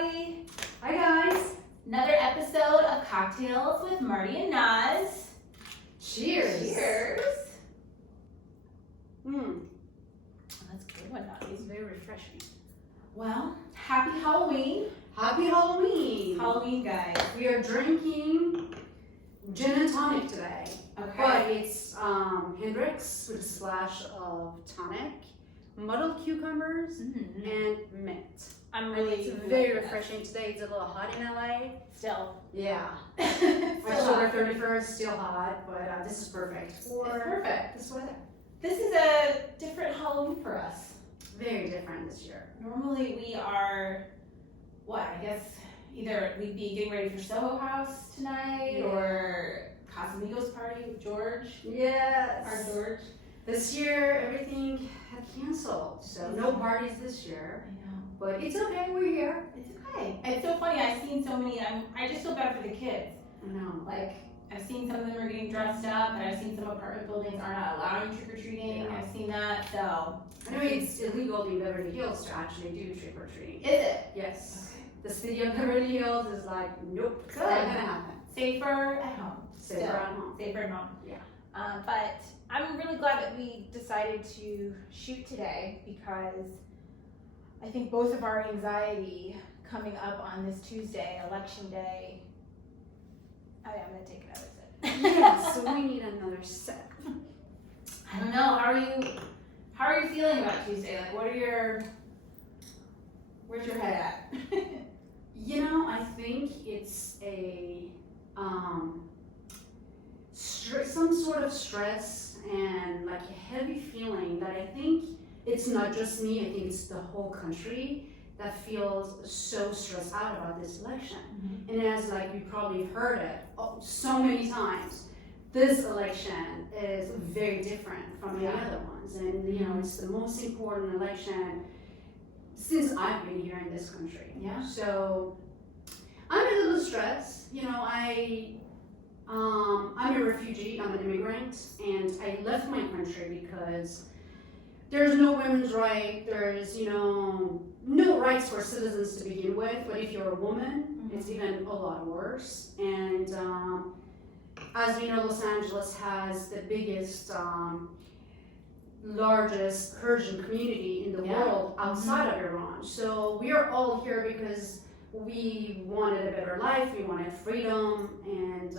everybody. Hi guys. Another episode of Cocktails with Marti and Naz. Cheers. Cheers. Mm. That's a good one, Naz. It's very refreshing. Well, happy Halloween. Happy Halloween. Halloween, guys. We are drinking gin and tonic today. Okay. But it's Hendrix with a splash of tonic, muddled cucumbers, and mint. I'm really It's very refreshing today. It's a little hot in LA. Still. Yeah. Still October hot. 31st, still hot, but this is perfect for It's perfect. this weather. This is a different Halloween for us. Very different this year. Normally we are, I guess either we'd be getting ready for Soho House tonight or Casamigos party with George. Yes. Our George. This year, everything had canceled, so no parties this year. I know. But it's okay, we're here. It's okay. It's so funny. I've seen so many. I just feel bad for the kids. I know. Like I've seen some of them are getting dressed up, and I've seen some apartment buildings are not allowing trick or treating. Yeah. I've seen that. So I know it's illegal in Beverly Hills to actually do trick or treating. is it Yes. okay? The city of Beverly Hills is like, nope, Good. not gonna happen. Safer at home. Safer Still. at home. Safer at home. Yeah. But I'm really glad that we decided to shoot today because I think both of our anxiety coming up on this Tuesday, election day. I'm gonna take another sip. Yes, so we need another sip. I don't know. How are you feeling about Tuesday? Like, where's your head at? You know, I think it's a some sort of stress and like a heavy feeling that I think it's not just me, I think it's the whole country that feels so stressed out about this election. And as like you probably heard it so many times, this election is very different from the other ones. And you know, it's the most important election since I've been here in this country. Yeah. So I'm a little stressed. You know, I'm a refugee, I'm an immigrant, and I left my country because there's no women's right, there's, you know, no rights for citizens to begin with, but if you're a woman, it's even a lot worse. And as we know, Los Angeles has the biggest, largest Persian community in the world outside of Iran. So we are all here because we wanted a better life, we wanted freedom, and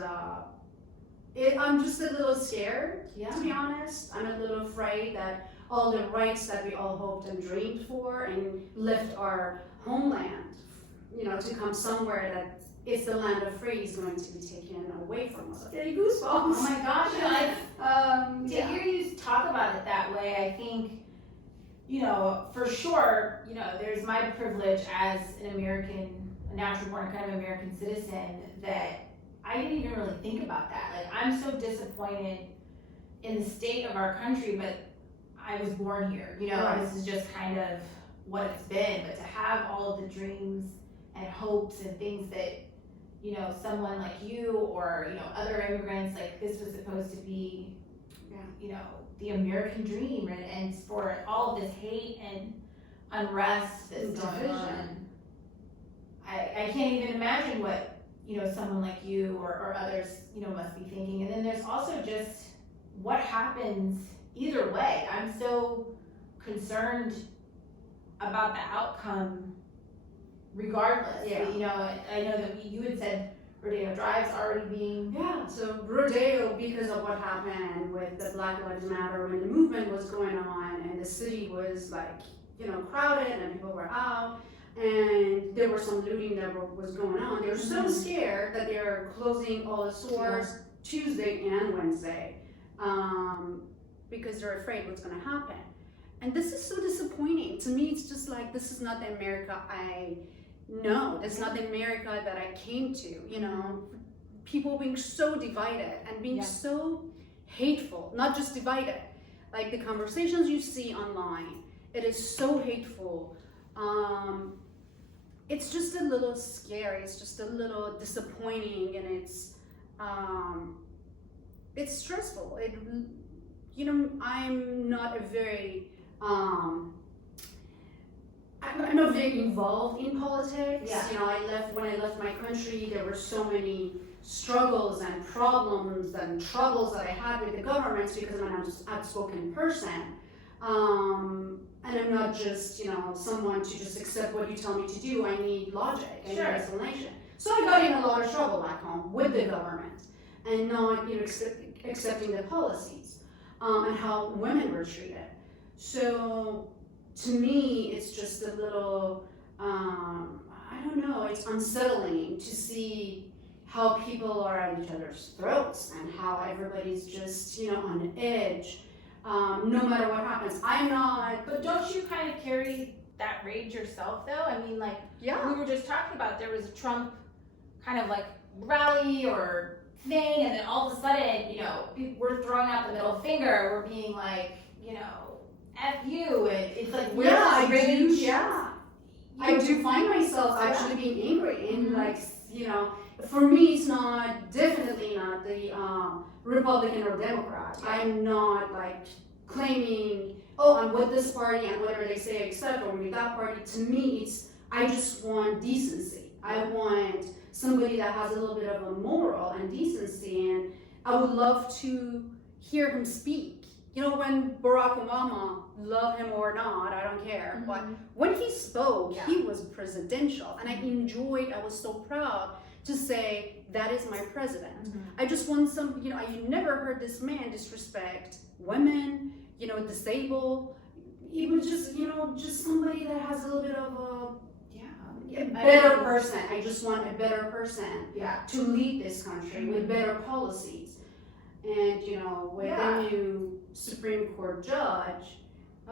I'm just a little scared, to be honest. I'm a little afraid that all the rights that we all hoped and dreamed for and left our homeland, you know, to come somewhere that is the land of free is going to be taken away from us. I'm getting goosebumps. Oh my gosh, to hear you talk about it that way, I think, you know, for sure, you know, there's my privilege as an American, a natural born kind of American citizen that I didn't even really think about that. Like, I'm so disappointed in the state of our country, but I was born here, you know, This is just kind of what it's been. But to have all of the dreams and hopes and things that, you know, someone like you or, you know, other immigrants, like this was supposed to be, you know, the American dream, and for all of this hate and unrest that's going on, I can't even imagine what, you know, someone like you or others, you know, must be thinking. And then there's also just what happens either way. I'm so concerned about the outcome regardless. Yeah. You know, I know that you had said Rodeo Drive's already being... Yeah, so Rodeo, because of what happened with the Black Lives Matter, when the movement was going on and the city was like, you know, crowded and people were out and there was some looting that was going on. They were so scared that they're closing all the stores Tuesday and Wednesday because they're afraid what's going to happen. And this is so disappointing. To me, it's just like, this is not the America I know. It's not the America that I came to, you know. People being so divided and being so hateful, not just divided. Like the conversations you see online, it is so hateful. It's just a little scary, it's just a little disappointing, and it's stressful. You know, I'm not a very I'm not very involved in politics. Yeah. You know, when I left my country, there were so many struggles and problems and troubles that I had with the government because I'm an outspoken person. And I'm not just, you know, someone to just accept what you tell me to do. I need logic, I need explanation. So I got in a lot of trouble back home with the government and not, you know, accepting the policies and how women were treated. So to me, it's just a little, I don't know, it's unsettling to see how people are at each other's throats and how everybody's just, you know, on edge. No matter what happens. I'm not. But don't you kind of carry that rage yourself, though? I mean, like, we were just talking about, there was a Trump kind of like rally or thing, and then all of a sudden, you know, we're throwing out the middle finger. We're being like, you know, F you. And it's like, where's this rage? I do find myself actually being angry and like, you know, for me, it's definitely not the Republican or Democrat. I'm not like claiming, oh, I'm with this party and whatever they say, except or with that party. To me, I just want decency. I want somebody that has a little bit of a moral and decency, and I would love to hear him speak. You know, when Barack Obama, love him or not, I don't care, but when he spoke, he was presidential, and I was so proud to say, that is my president. I just want you know, I never heard this man disrespect women, you know, disabled. He was just, you know, just somebody that has a little bit of a better person. I just want a better person to lead this country with better policies. And, you know, with the new Supreme Court judge,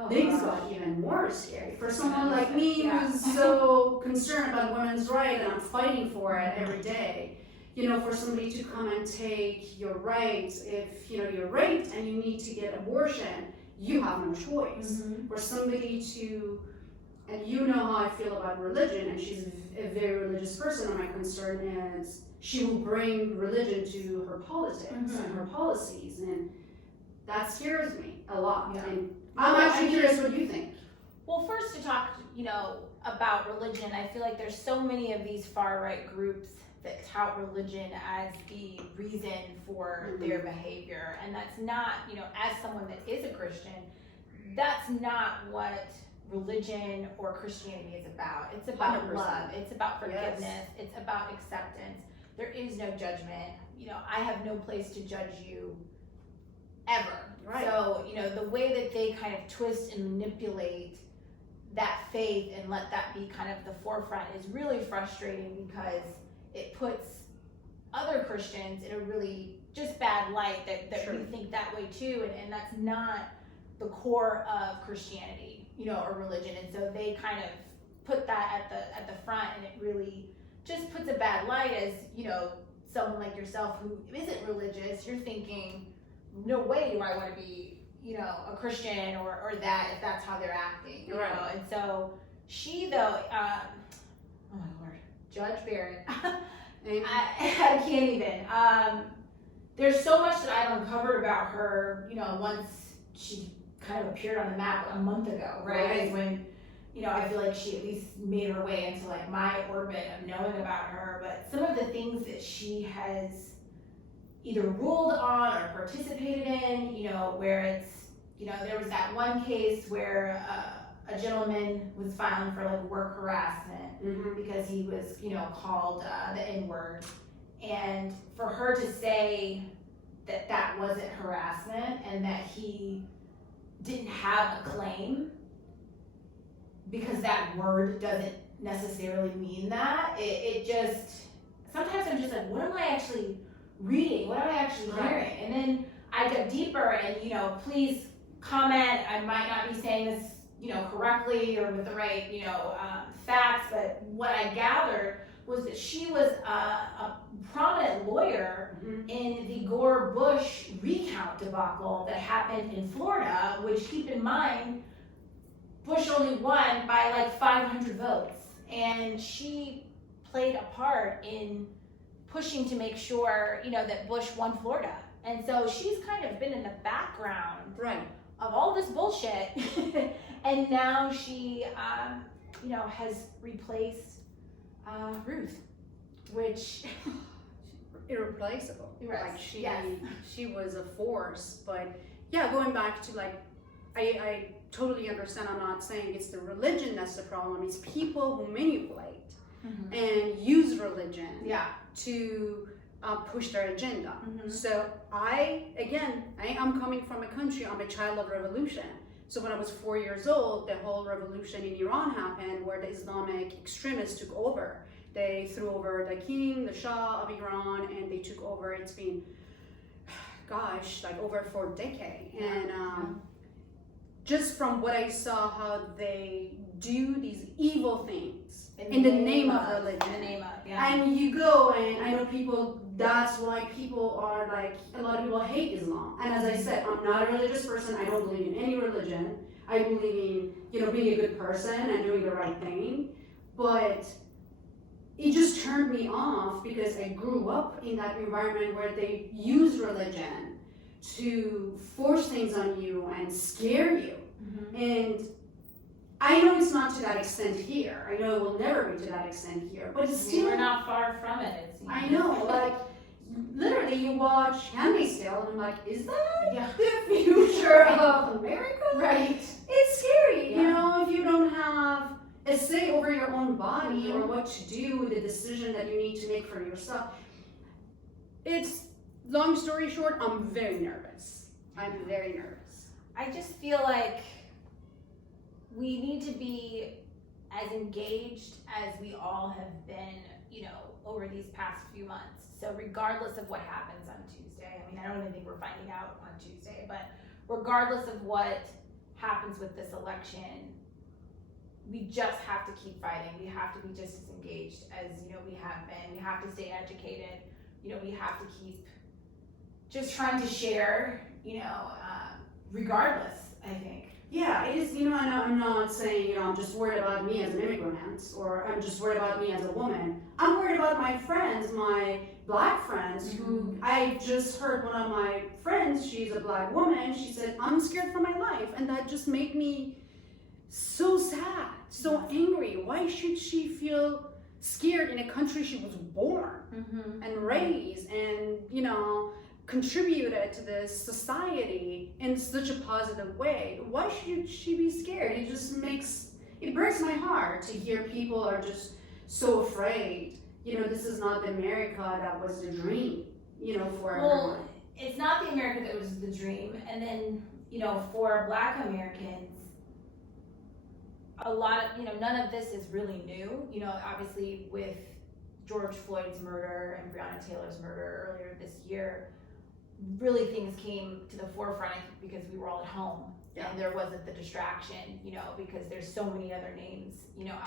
things got even more scary. For someone like me who's so concerned about women's rights and I'm fighting for it every day, you know, for somebody to come and take your rights, if, you know, you're raped and you need to get abortion, you have no choice. For somebody to, and you know how I feel about religion, and she's a very religious person, and my concern is she will bring religion to her politics and her policies, and that scares me a lot. And I'm actually curious what you think. Well, first to talk, you know, about religion, I feel like there's so many of these far-right groups that tout religion as the reason for their behavior. And that's not, you know, as someone that is a Christian, that's not what religion or Christianity is about. It's about 100%. love. It's about forgiveness. It's about acceptance. There is no judgment. You know, I have no place to judge you ever. Right. So, you know, the way that they kind of twist and manipulate that faith and let that be kind of the forefront is really frustrating, because it puts other Christians in a really just bad light that we think that way too, and that's not the core of Christianity, you know, or religion. And so they kind of put that at the front, and it really just puts a bad light as, you know, someone like yourself who isn't religious. You're thinking, no way do I want to be, you know, a Christian or that, if that's how they're acting, you know. And so she, though, oh my Lord, Judge Barrett, I can't even. There's so much that I've uncovered about her, you know, once she kind of appeared on the map a month ago, right? When, you know, I feel like she at least made her way into like my orbit of knowing about her. But some of the things that she has either ruled on or participated in, you know, where it's, you know, there was that one case where a gentleman was filing for like work harassment because he was, you know, called the N-word. And for her to say that that wasn't harassment and that he didn't have a claim, because that word doesn't necessarily mean that, it just, sometimes I'm just like, what am I actually reading? What am I actually hearing? And then I dug deeper, and, you know, please comment. I might not be saying this, you know, correctly or with the right, you know, facts, but what I gathered was that she was a prominent lawyer in the Gore Bush recount debacle that happened in Florida, which, keep in mind, Bush only won by like 500 votes. And she played a part in pushing to make sure, you know, that Bush won Florida. And so she's kind of been in the background of all this bullshit. And now she has replaced Ruth, which irreplaceable. Right. Like Yes. she was a force. But yeah, going back to like, I totally understand. I'm not saying it's the religion that's the problem. It's people who manipulate and use religion to push their agenda. So I'm coming from a country, I'm a child of revolution. So when I was 4 years old, the whole revolution in Iran happened where the Islamic extremists took over. They threw over the king, the Shah of Iran, and they took over. It's been, like over 4 decades. And just from what I saw, how they do these evil things in the name of religion. In the name of, yeah. And you go, and I know people, that's why people are like, a lot of people hate Islam. And as I said, I'm not a religious person. I don't believe in any religion. I believe in, being a good person and doing the right thing. But it just turned me off because I grew up in that environment where they use religion to force things on you and scare you. And I know it's not to that extent here. I know it will never be to that extent here. But it's still... We're not far from it, it seems. I know, like, literally you watch Handmaid's Tale and I'm like, is that the future of America? Right. It's scary, if you don't have a say over your own body or what to do, the decision that you need to make for yourself. It's, long story short, I'm very nervous. I'm very nervous. I just feel like we need to be as engaged as we all have been, over these past few months. So regardless of what happens on Tuesday, I don't even think we're finding out on Tuesday, but regardless of what happens with this election, we just have to keep fighting. We have to be just as engaged as, we have been. We have to stay educated. We have to keep just trying to share, regardless, I think. Yeah, it is, and I'm not saying, I'm just worried about me as an immigrant, or I'm just worried about me as a woman. I'm worried about my friends, my black friends, who I just heard one of my friends, she's a black woman, she said, I'm scared for my life. And that just made me so sad, so angry. Why should she feel scared in a country she was born and raised and, contributed to this society in such a positive way? Why should she be scared? It breaks my heart to hear people are just so afraid. This is not the America that was the dream, for everyone. It's not the America that was the dream. And then, for Black Americans, a lot of, none of this is really new. Obviously with George Floyd's murder and Breonna Taylor's murder earlier this year, really things came to the forefront because we were all at home and there wasn't the distraction, because there's so many other names,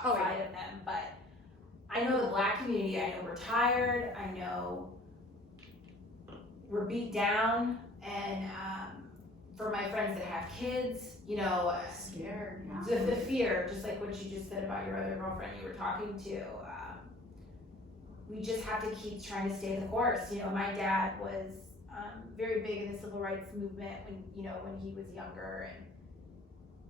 outside of them. But I know the Black community, I know we're tired, I know we're beat down, and for my friends that have kids, Scared. the fear, just like what you just said about your other girlfriend you were talking to, we just have to keep trying to stay the course. My dad was very big in the civil rights movement when he was younger, and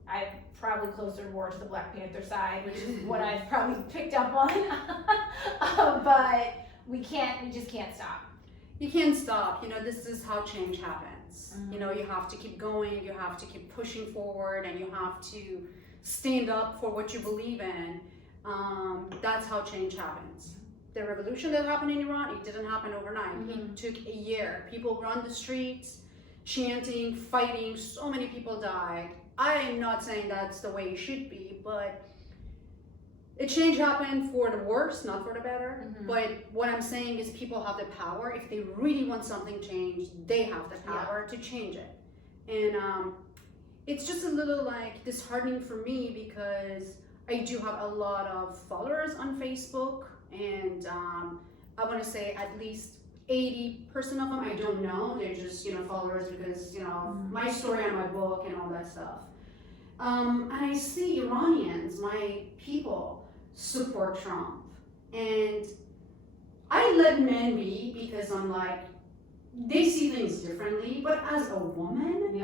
I'm probably closer more to the Black Panther side, which is what I've probably picked up on. But we just can't stop. You can't stop. This is how change happens. You have to keep going, you have to keep pushing forward, and you have to stand up for what you believe in. That's how change happens. The revolution that happened in Iran, it didn't happen overnight. It took a year. People were on the streets, chanting, fighting. So many people died. I'm not saying that's the way it should be, but a change happened for the worse, not for the better. But what I'm saying is people have the power. If they really want something changed, they have the power to change it. And it's just a little disheartening for me because I do have a lot of followers on Facebook. And I want to say at least 80% of them I don't know. They're just, followers because, my story on my book and all that stuff. And I see Iranians, my people, support Trump. And I let men be because I'm like, they see things differently. But as a woman,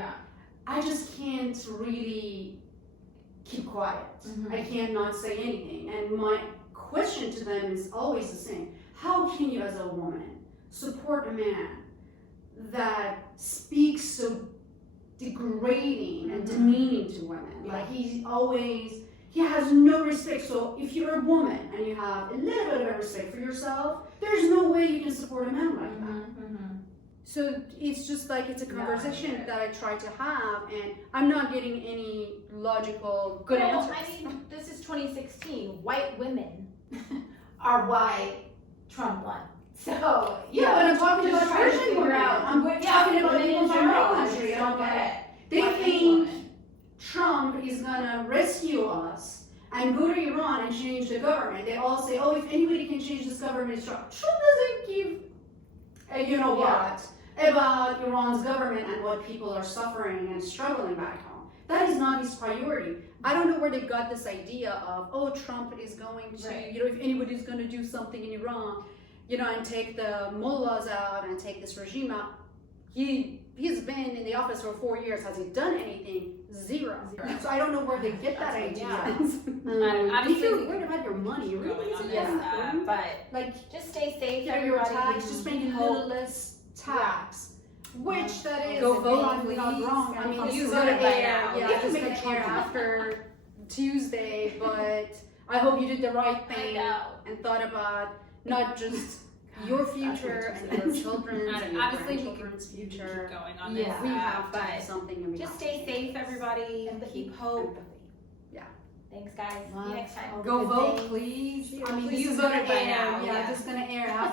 I just can't really keep quiet. Mhm. I can't not say anything. And my question to them is always the same. How can you, as a woman, support a man that speaks so degrading and demeaning to women? Yeah. Like he has no respect. So if you're a woman and you have a little bit of respect for yourself, there's no way you can support a man like that. So it's just like it's a conversation that I try to have, and I'm not getting any logical good answers. I mean, this is 2016. White women. Are why Trump won. So Yeah, but I'm talking just about trying to Asian figure women. out- I'm talking about women people in from general. our I country. just I don't don't get get it. They Why any think woman? Trump is gonna rescue us and go to Iran and change the government. They all say, oh, if anybody can change this government, it's Trump. Trump doesn't give, you know what, about Iran's government and what people are suffering and struggling back home. That is not his priority. I don't know where they got this idea of, oh, Trump is going to, Right. you know, if anybody's going to do something in Iran, you know, and take the mullahs out and take this regime out. He's been in the office for 4 years. Has he done anything? Zero. So I don't know where they get that idea. If Obviously, you're we worried about your money, really, going is on it this, that important? but Like, just stay safe, you know, your everybody. tax, just paying a little less tax. Which that is, Go if vote, I'm not please. wrong. I mean, And this is vote gonna by air, now. yeah, Yeah, this is just gonna make air sure. after Tuesday, but I hope you did the right I thing know. and thought about not just your future and your children's and your Obviously, we grandchildren's keep future. going on Yeah. this, We have to but do something, and we just have stay to. safe, everybody. Keep hope. Yeah. Thanks, guys. See you next time. Go vote, Good please. See you. I mean, Please this is vote gonna by air. now, Yeah, yeah. this is gonna air after.